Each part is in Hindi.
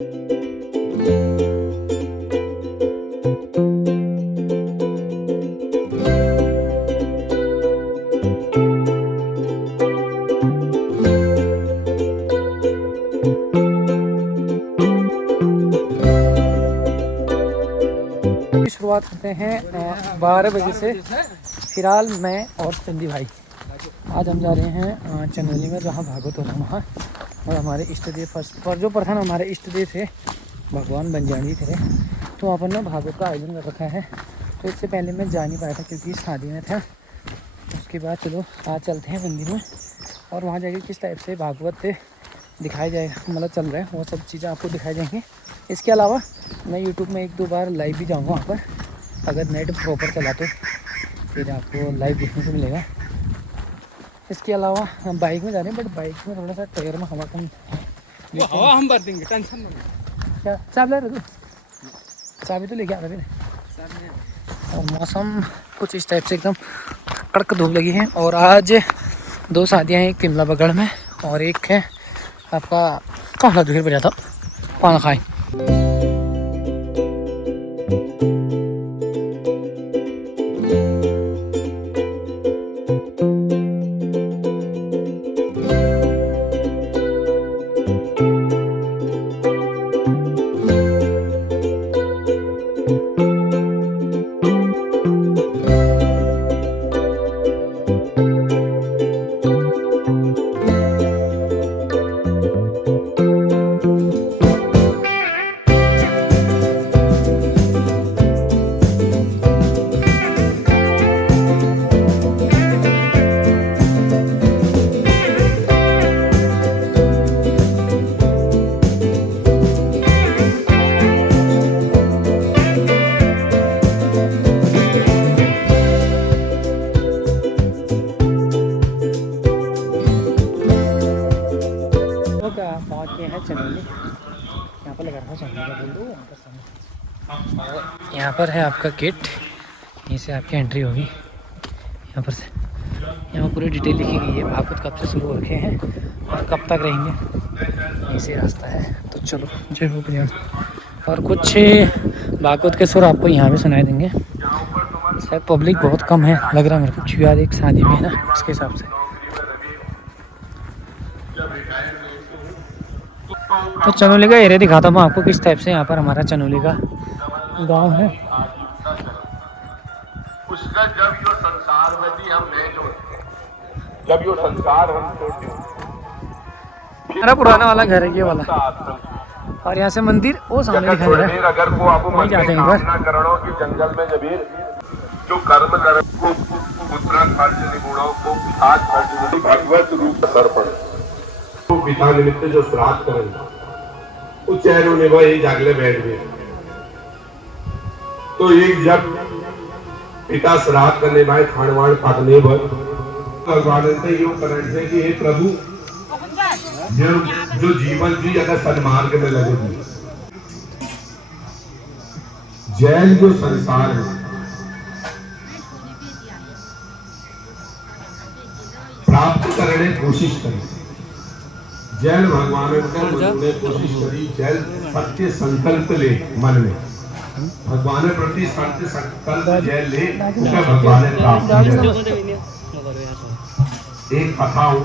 शुरुआत करते हैं 12 बजे से। फिलहाल मैं और चंदी भाई आज हम जा रहे हैं चंदौली में, जहाँ भागवत हो रहा है वहाँ। और हमारे इष्ट देव पर जो प्रधान हमारे इष्ट देव थे भगवान बंजानी थे, तो वहाँ पर ना भागवत का आयोजन कर रखा है। तो इससे पहले मैं जा नहीं पाया था क्योंकि शादी में था। उसके बाद चलो आज चलते हैं मंदिर में और वहाँ जाके किस टाइप से भागवत दिखाया जाएगा, मतलब चल रहा है, वो सब चीज़ें आपको दिखाई जाएंगी। इसके अलावा मैं यूट्यूब में 1-2 बार लाइव भी जाऊँगा वहाँ पर, अगर नेट प्रॉपर चला तो फिर आपको लाइव देखने को मिलेगा। इसके अलावा हम बाइक में जा रहे हैं, बट बाइक में थोड़ा सा टायर में हवा कम है। हवा हम भर देंगे, टेंशन मत। क्या चाबी ला रहे, चाबी तो लेके आ रहे थे। और मौसम कुछ इस टाइप से एकदम कड़क धूप लगी है। और आज 2 शादियाँ हैं, एक तिमला बगड़ में और एक है आपका कहला दुखेर बजा था पान खाए। पहुँच गए हैं चंदौली। यहाँ पर लगा रखा चंदौली और यहाँ पर है आपका गेट, यहीं से आपकी एंट्री होगी। यहाँ पर से यहाँ पूरी डिटेल लिखी गई है, भागवत कब से शुरू हो रखे हैं और कब तक रहेंगे, यहीं से रास्ता है। तो चलो जय हो प्रयास। और कुछ भागवत के सुर आपको यहाँ भी सुनाई देंगे। शायद पब्लिक बहुत कम है लग रहा है मेरे को, क्योंकि यार एक शादी में है ना, उसके हिसाब से। तो चनौली का एरिया दिखाता हूँ आपको किस टाइप से यहाँ पर हमारा चनौली का गांव है। उसका जब यो संसार में थी हम नहीं जो, जब यो संसार हम मेरा पुराना वाला घर है ये वाला, और यहाँ से मंदिर वो सामने दिखाई दे रहा है। अगर को आप वहीं जाते हैं घर। करणों की जंगल में जबीर जो कर्म कर को पुत्र खर्च निगुणों को आज खर्च भगवत रूप सर्पण तो पिता निमित्त जो श्राद्ध करेंगे उच्चैन ने वही जागले बैठ गए। तो एक जब पिता श्राद्ध करने भाई खानवाड़ पकने भगवान से यो करण से कि हे प्रभु जो जीवन जी अगर सन्मार्ग में लगेगी, जैन जो संसार है प्राप्त करने की कोशिश करें। जैन भगवान ने कोशिश करी, जैन सत्य संकल्प ले मन में, भगवान प्रति सत्य संकल्प जैन ले, उसका भगवान ने प्राप्त। एक कथा हो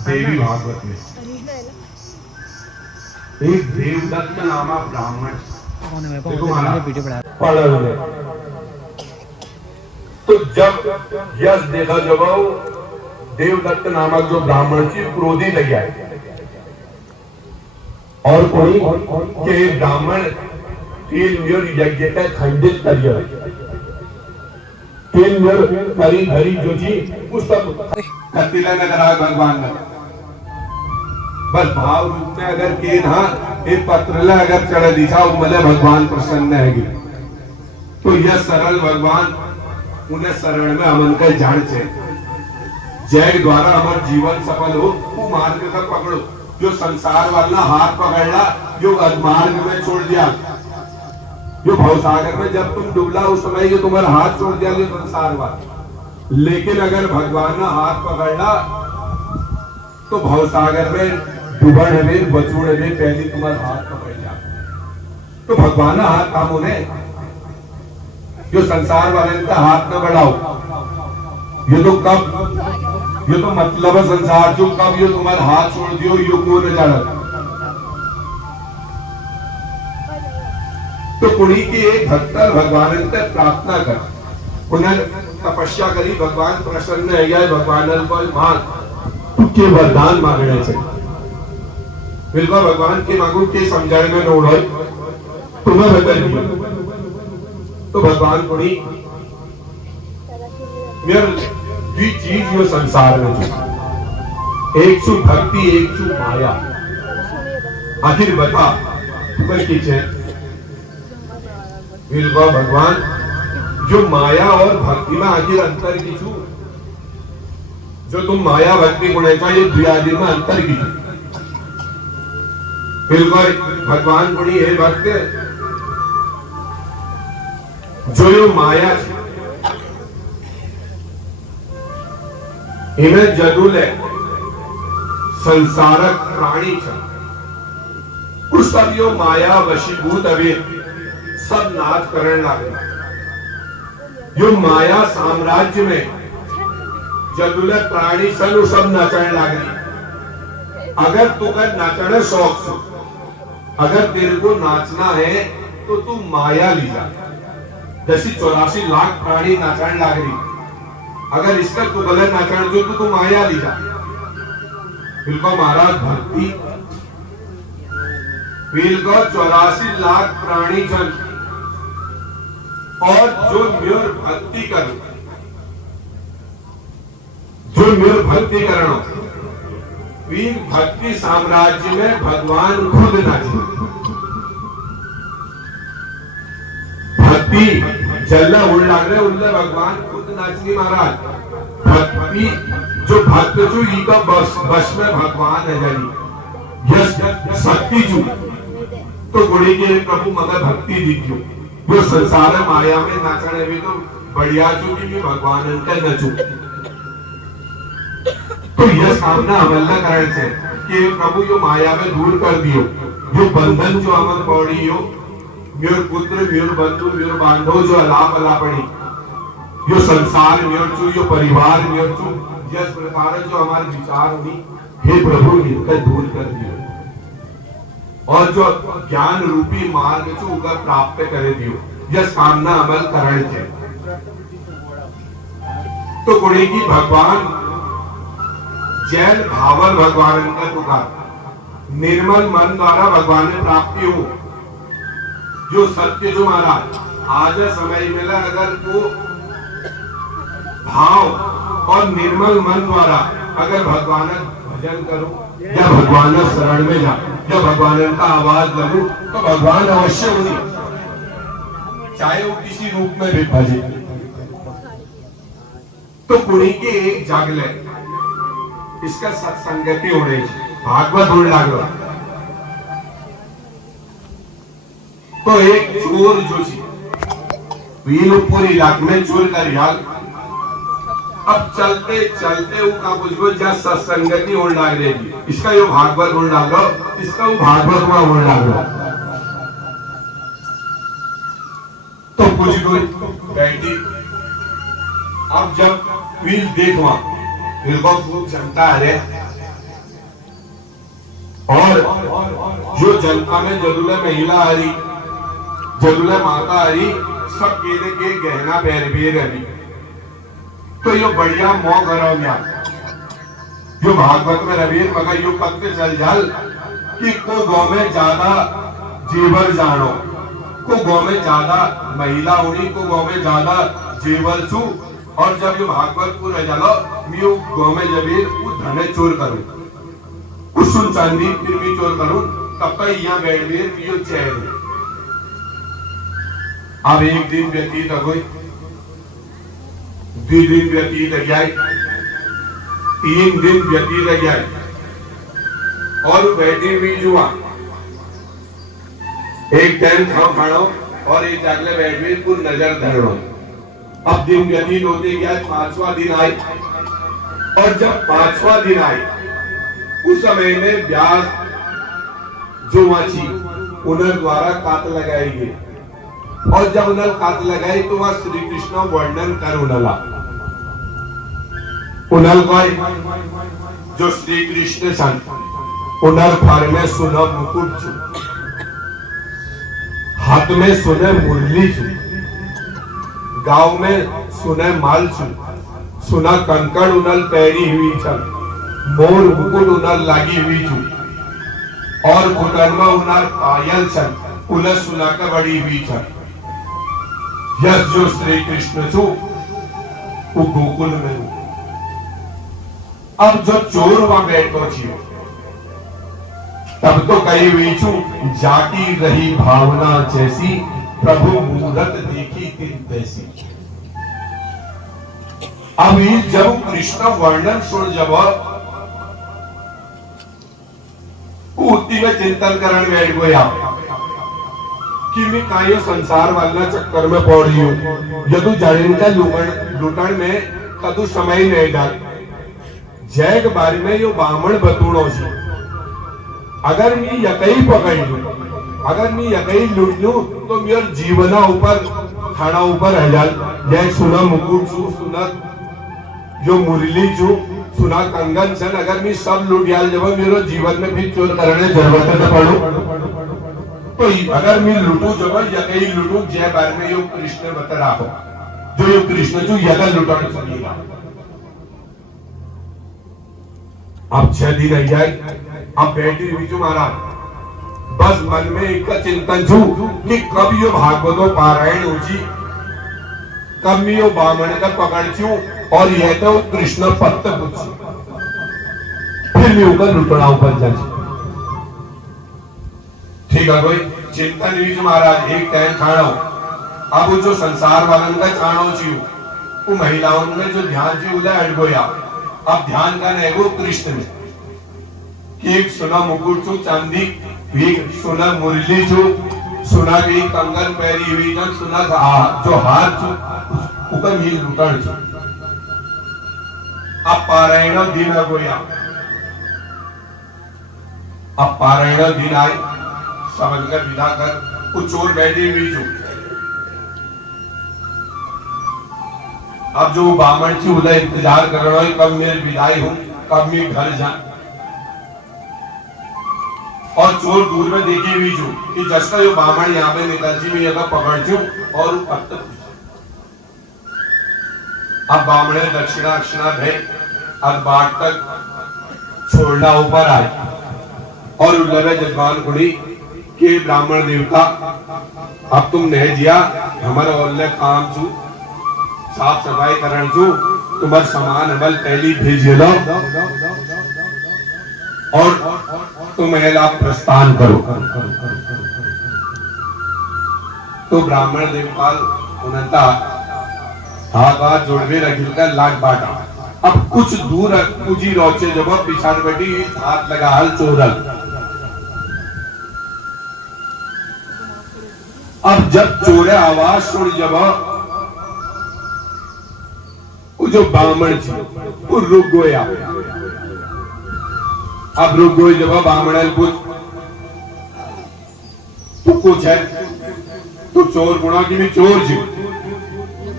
देवी भागवत में, एक देवदत्त नामा ब्राह्मण तो जब यश देखा जब देवदत्त नामक जो ब्राह्मण जी क्रोधी लग आए और कोई के ब्राह्मण यज्ञ का खंडित करिए करी धरी जो जी उस सब कतिला नगर भगवान ने बस भाव रूप में अगर के ना एक पत्र अगर चढ़ दिखा मले भगवान प्रसन्न है, तो यह सरल भगवान उन्हें शरण में अमन का जान से जैन द्वारा हमारा जीवन सफल हो, वो मार्ग का पकड़ो। जो संसार वाला हाथ पकड़ना, जो अधमार्ग में छोड़ दिया, जो भवसागर में जब तुम डूबला उस समय जो तुम्हारा हाथ छोड़ दिया जो संसार वाला। लेकिन अगर भगवान ने हाथ पकड़ना तो भवसागर में डुबण में बचुड़ में पहले तुम्हारे हाथ पकड़ जा। तो भगवान ना हाथ काम होने जो संसार वाले का हाथ न बढ़ाओ। ये तो कब ये तो मतलब है संसार जो कब ये तुम्हारे हाथ छोड़ दियो यो को न जाना। तो कुड़ी की एक भक्त भगवान से प्रार्थना कर उन्हें तपस्या करी भगवान प्रसन्न है या भगवान को मांग के वरदान मांगने से बिल्कुल भगवान के मांगू के समझाने में नोड़ हो तुम्हें बदल दिया। तो भगवान कुड़ी मेरे द्वि चीज यो संसार में जो एक सु भक्ति एक सु माया आखिर बता तुम्हें किसे बिल्कुल भगवान जो माया और भक्ति में आखिर अंतर की छू जो तुम माया भक्ति गुणेचा ये द्वियादि में अंतर की छू बिल्कुल भगवान गुणी है भक्त जो यो माया इन्हें जदुल है संसारक प्राणी उस सब यो माया वशीभूत अभी सब नाच करण लगे। यो माया साम्राज्य में जदुल प्राणी सन सब नाचण लगे। अगर तू कर नाचने शौक से अगर तेरे को नाचना है तो तू माया ली जा। जैसी 84 लाख प्राणी नाचण लाग रही अगर इसका तू गलत नाचण जो तो तू माया ली जा। बिल्कुल महाराज भक्ति बिल्कुल 84 लाख प्राणी जन और जो म्योर भक्ति करो जो म्योर भक्ति करो वीर भक्ति साम्राज्य में भगवान खुद नाचे। भक्ति जल्ला उड़ लाग रहे उल्ले भगवान खुद नाचनी महाराज। भक्ति जो भक्त जो ई का बस में भगवान है जानी यस शक्ति जो तो गुड़ी के प्रभु मगर भक्ति दिखियो जो संसार माया में नाचने भी तो बढ़िया चुकी कि भगवान इनका नचू। तो यह सामना अमल न करने से कि प्रभु जो माया में दूर कर दियो जो बंधन जो अमल पौड़ी हो म्योर पुत्र म्योर बंधु म्योर बांधव जो अलाप अलापड़ी जो संसार म्योर चू जो परिवार म्योर चू जिस प्रकार जो हमारे विचार हुई हे प्रभु इनका दूर कर दियो और जो ज्ञान रूपी मार्ग चू उका प्राप्त करे दियो यह सामना अमल करने से। तो गुणी की भगवान जैन भावल भगवान का पुकार निर्मल मन द्वारा भगवान ने प्राप्ति हो जो सत्य जो महाराज आज समय मिला अगर को भाव और निर्मल मन द्वारा अगर भगवान भजन करो या भगवान शरण में जा या भगवान का आवाज लगू तो भगवान अवश्य होगी चाहे वो किसी रूप में भी भजे। तो कुड़ी के एक जागले इसका सत्संगति होने भागवत होने लागो। तो एक चोर जो थी वीलपुर इलाके में चोर कर याद अब चलते चलते वो का कुछ जा सत्संगति होने लाग रही इसका यो भागवत होने लागो इसका वो भागवत हुआ होने लागो। तो कुछ बैठी अब जब वील देखवा बिल्कुल खूब जनता है और जो जनता में जदुला महिला आ रही जदुला माता आ रही सब केले के गहना पहन रही। तो यो बढ़िया मोह करो जो भागवत में रवीर मगर यो पत्ते चल जाल कि को गांव में ज्यादा जेवर जानो को गांव में ज्यादा महिला होनी को गांव में ज्यादा जेवर छू और जब ये भागवत पूरा जालो मैं गांव में जबीर वो धने चोर करूं कुछ सुन चांदी फिर भी चोर करूं तब तक यहाँ बैठ गए यो चैन। अब एक दिन व्यतीत हो गई 2 दिन व्यतीत गया 3 दिन व्यतीत गया और बैठी हुई जुआ एक टाइम खाओ और एक जागले बैठ गई पूरी नजर धरो। अब दिन व्यतीत होते गया 5वां दिन आई और जब 5वां दिन आई उस समय में व्यास जो वाची उनर द्वारा कात लगाई गई और जब उनल कात लगाई तो वह श्री कृष्ण वर्णन कर उनला उनल कोई जो श्री कृष्ण सन उनल फार में सुना मुकुट छु हाथ में सुने मुरली छु गांव में सुने माल छु सुना कंकड़ उनल पैरी हुई छल मोर मुकुट उनल लागी हुई छु और घुटनमा उनल पायल छल उनल सुना का बड़ी हुई छल यस जो श्री कृष्ण छु वो गोकुल में हूं अब जो चोर वहां बैठो छियो तब तो कही हुई छू जाती रही भावना जैसी प्रभु मूरत देखी तिन तैसी। अब जब कृष्ण वर्णन सुन जब उतनी में चिंतन करण बैठ गया कि मैं कायो संसार वाला चक्कर में पड़ रही हूं यदु जाने का लुटन में कदू समय नहीं डाल जय के बारे में यो बामण बतूणो छी अगर मैं यकई पकड़ लूं अगर मैं यकई लूट लूं तो मेरे जीवना ऊपर खाना ऊपर रह जाल जय सुना मुकुट छू सुना जो मुरली छू सुना कंगन सन अगर मैं सब लूट जाल जब मेरे जीवन में फिर चोर करने जरूरत न पड़ो तो अगर मैं लूटू जब यकई लूटू जय बारे में यो कृष्ण बता रहा हो जो यो कृष्ण जो यदा लुटन चलेगा अब 6 दिन रह जाए अब बैठी हुई जो महाराज बस मन में एक चिंतन छू कि कब यो भागवतो पारायण होची कब मैं यो बामण का पकड़ छू और यह तो कृष्ण पत्त पूछी फिर मैं ऊपर लुटना ऊपर जा ठीक है कोई चिंतन हुई जो महाराज एक टाइम खाना अब वो जो संसार वालन का खाना छी वो महिलाओं में जो ध्यान छी उधर हट गया अब ध्यान का नहीं वो कृष्ण में कि एक सुना मुकुट छू चांदी एक सुना मुरली छू सुना की कंगन पहरी हुई जन सुना जो हाथ छू ऊपर ही लुटन छू अब पारायण दिन आ गया अब पारायण दिन आए समझ कर विदा कर कुछ चोर बैठी हुई छू अब जो बामण छी उधर इंतजार कर रहा है कब मेरी विदाई हूं कब मैं घर जा और चोर दूर में देखी हुई छू कि जस का यो बामण यहाँ पे निकल जी मैं यहाँ पकड़ छू और पत्थर अब बामणे दक्षिणा अक्षिणा भे अब बाट तक छोड़ना ऊपर आए और उल्लवे जजमान कुड़ी के ब्राह्मण देवता अब तुम नहीं जिया हमारा ओल्ले काम छू साफ सफाई करण छू तुम्हार सामान बल पहली भेज लो और तुम महिला प्रस्थान करो तो ब्राह्मण देवपाल उनता हाथ जोड़वे रखिल का लाख बाटा अब कुछ दूर पूजी रोचे जब पिछाड़ बैठी हाथ लगा हल चोरल अब जब चोरे आवाज सुन जब जो बामण थी वो रुक गया अब रुक गए जब बामण पूछ तू कुछ है तू चोर गुणा की भी चोर जी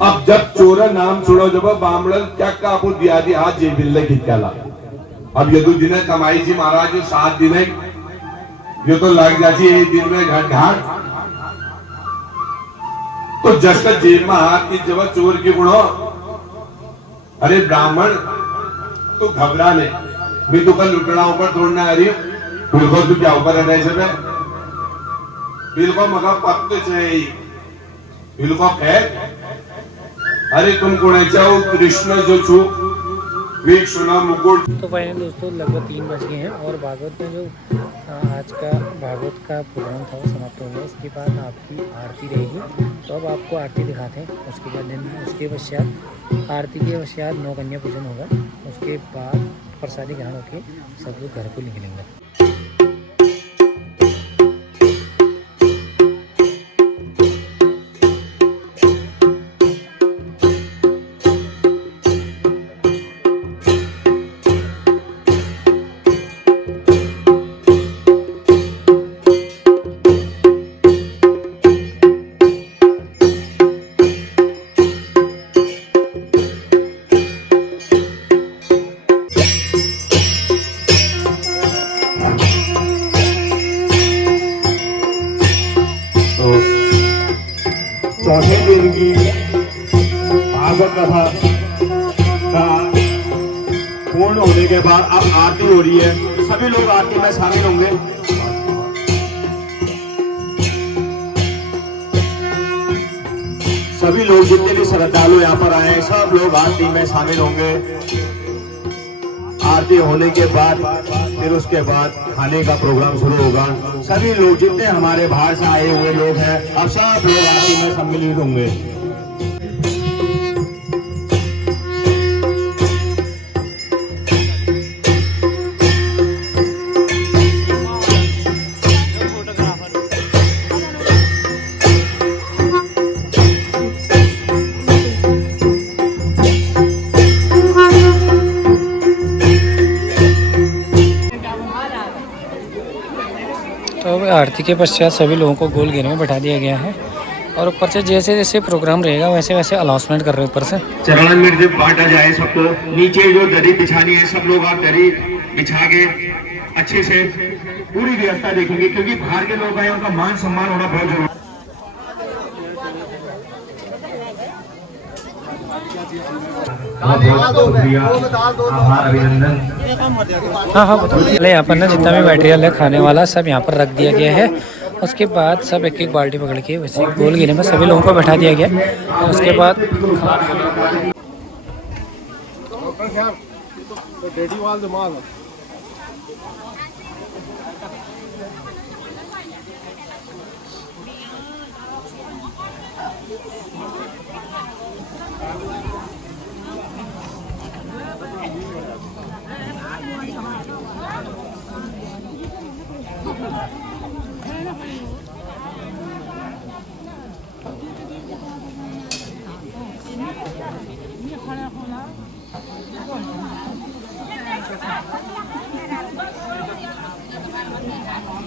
अब जब चोरा नाम छोड़ो जब बामण क्या का आपको दिया दी आज जे बिल्ले की क्या ला अब ये 2 दिन कमाई जी महाराज 7 दिन ये तो लग जाती है 1 दिन में घाट घाट तो जस का जेब में हाथ की जब चोर की गुणो अरे ब्राह्मण तू घबरा नहीं मैं तो कल लुटना ऊपर तोड़ना आ रही हूँ बिल्कुल तू क्या ऊपर रहने से बिल्कुल मगर पत्ते चाहिए बिल्कुल खैर अरे तुम कौन चाहो कृष्ण जो छू वे सुना मुकुट। तो फाइनल दोस्तों लगभग 3 बज गए हैं और भागवत में जो आज का भागवत का प्रोग्राम था वो समाप्त हो गया। इसके बाद आपकी आरती रहेगी तो अब आपको आरती दिखाते हैं। उसके बाद उसके पश्चात आरती के पश्चात 9 कन्या पूजन होगा। उसके बाद प्रसादी ग्रहण होकर सब लोग घर को निकलेंगे। चौथे दिन की भागवत कथा का पूर्ण होने के बाद अब आरती हो रही है। सभी लोग आरती में शामिल होंगे। सभी लोग जितने भी श्रद्धालु यहाँ पर आए हैं सब लोग आरती में शामिल होंगे। आरती होने के बाद फिर उसके बाद खाने का प्रोग्राम शुरू होगा। सभी लोग जितने हमारे बाहर से आए हुए लोग हैं अब सब लोग आरती में सम्मिलित होंगे। तो अब आरती के पश्चात सभी लोगों को गोल घेरे में बैठा दिया गया है और ऊपर से जैसे जैसे प्रोग्राम रहेगा वैसे वैसे अनाउंसमेंट कर रहे हैं ऊपर से। चरण में जब बांटा जाए सबको, नीचे जो दरी बिछानी है सब लोग आप दरी बिछा के अच्छे से पूरी व्यवस्था देखेंगे, क्योंकि बाहर के लोग आए उनका मान सम्मान होना बहुत जरूरी है। बहुत शुक्रिया, आभार, अभिनंदन। हाँ बताओ। पहले यहाँ पर ना जितना भी मटेरियल है खाने वाला सब यहाँ पर रख दिया गया है। उसके बाद सब एक एक बाल्टी पकड़ के वैसे गोल घेरे में सभी लोगों को बैठा दिया गया और उसके बाद